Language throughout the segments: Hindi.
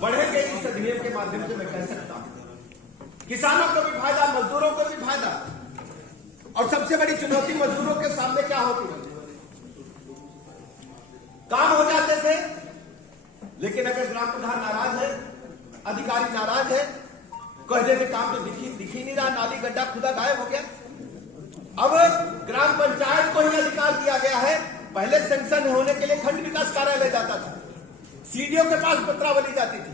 बढ़ेंगे इस अधिनियम के माध्यम से, मैं कह सकता हूं। किसानों को भी फायदा, मजदूरों को भी फायदा। और सबसे बड़ी चुनौती मजदूरों के सामने क्या होती है? काम हो जाते थे, लेकिन अगर ग्राम प्रधान नाराज है, अधिकारी नाराज है, कह देते काम तो दिख ही नहीं रहा, नाली गड्ढा खुदा गायब हो गया। अब ग्राम पंचायत को ही अधिकार दिया गया है। पहले सेंक्शन होने के लिए खंड विकास कार्यालय जाता था, सीडीओ के पास पत्रावली जाती थी।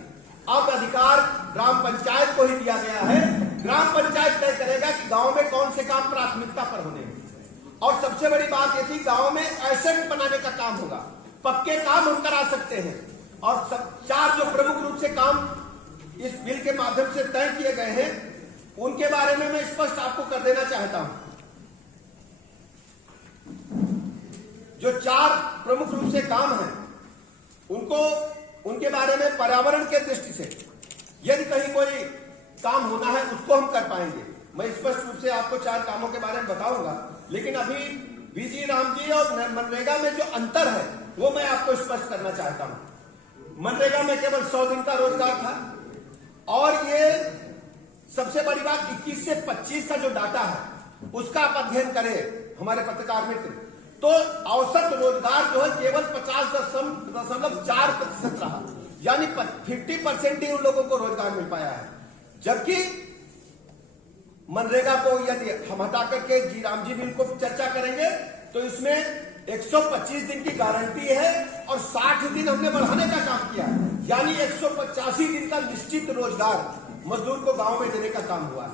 अब अधिकार ग्राम पंचायत को ही दिया गया है। ग्राम पंचायत तय करेगा कि गांव में कौन से काम प्राथमिकता पर होने हैं। और सबसे बड़ी बात यह थी, गांव में एसेट बनाने का काम होगा, पक्के काम हम करा सकते हैं। और सब 4 जो प्रमुख रूप से काम इस बिल के माध्यम से तय किए गए हैं, उनके बारे में मैं स्पष्ट आपको कर देना चाहता हूं। जो 4 प्रमुख रूप से काम हैं, उनके बारे में पर्यावरण के दृष्टि से यदि कहीं कोई काम होना है, उसको हम कर पाएंगे। मैं स्पष्ट रूप से आपको 4 कामों के बारे में बताऊंगा, लेकिन अभी वीजी राम जी और मनरेगा में जो अंतर है वो मैं आपको स्पष्ट करना चाहता हूं। मनरेगा में केवल 100 दिन का रोजगार था, और ये सबसे बड़ी बात 21 से 25 का जो डाटा है उसका आप अध्ययन करें हमारे पत्रकार मित्र, तो औसत रोजगार जो है केवल 50.4% रहा, यानी 50% ही उन लोगों को रोजगार मिल पाया है। जबकि मनरेगा को यदि हम हटा करके जी राम जी बिल को चर्चा करेंगे तो इसमें 125 दिन की गारंटी है और 60 दिन हमने बढ़ाने का काम किया है, यानी 185 दिन का निश्चित रोजगार मजदूर को गांव में देने का काम हुआ है।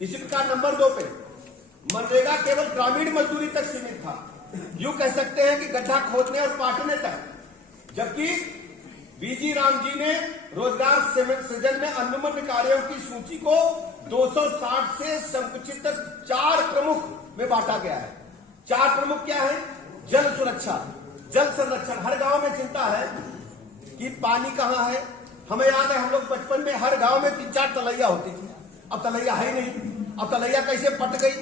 इसी प्रकार नंबर 2 पे मनरेगा केवल ग्रामीण मजदूरी तक सीमित था, यूं कह सकते हैं कि गड्ढा खोदने और पाटने तक। जबकि वीजी राम जी ने रोजगार सृजन में अनुमन्य कार्यों की सूची को 260 से संकुचित 4 प्रमुख में बांटा गया है। 4 प्रमुख क्या है? जल सुरक्षा, जल संरक्षण। हर गांव में चिंता है कि पानी कहां है। हमें याद है, हम लोग बचपन में हर गांव में 3-4 तलैया होती थी। अब तलैया है ही नहीं। अब तलैया कैसे पट गई?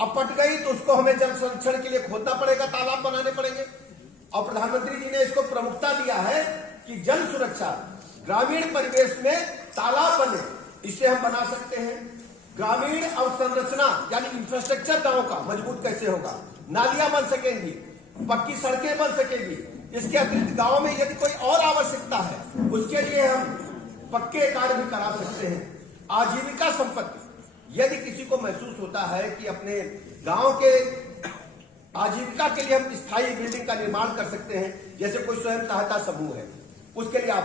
अब पट गई तो उसको हमें जल संरक्षण के लिए खोदना पड़ेगा, तालाब बनाने पड़ेंगे। और प्रधानमंत्री जी ने इसको प्रमुखता दिया है कि जल सुरक्षा, ग्रामीण परिवेश में तालाब बने, इसे हम बना सकते हैं। ग्रामीण अवसंरचना यानी इंफ्रास्ट्रक्चर गांव का मजबूत कैसे होगा, नालियां बन सकेंगी, पक्की सड़कें बन सकेंगी। इसके अतिरिक्त गांव में यदि कोई और आवश्यकता है, उसके लिए हम पक्के कार्य भी करा सकते हैं। आजीविका संपत्ति, यदि किसी को महसूस होता है कि अपने गांव के आजीविका के लिए हम स्थायी बिल्डिंग का निर्माण कर सकते हैं, जैसे कोई स्वयं सहायता समूह है, उसके लिए आप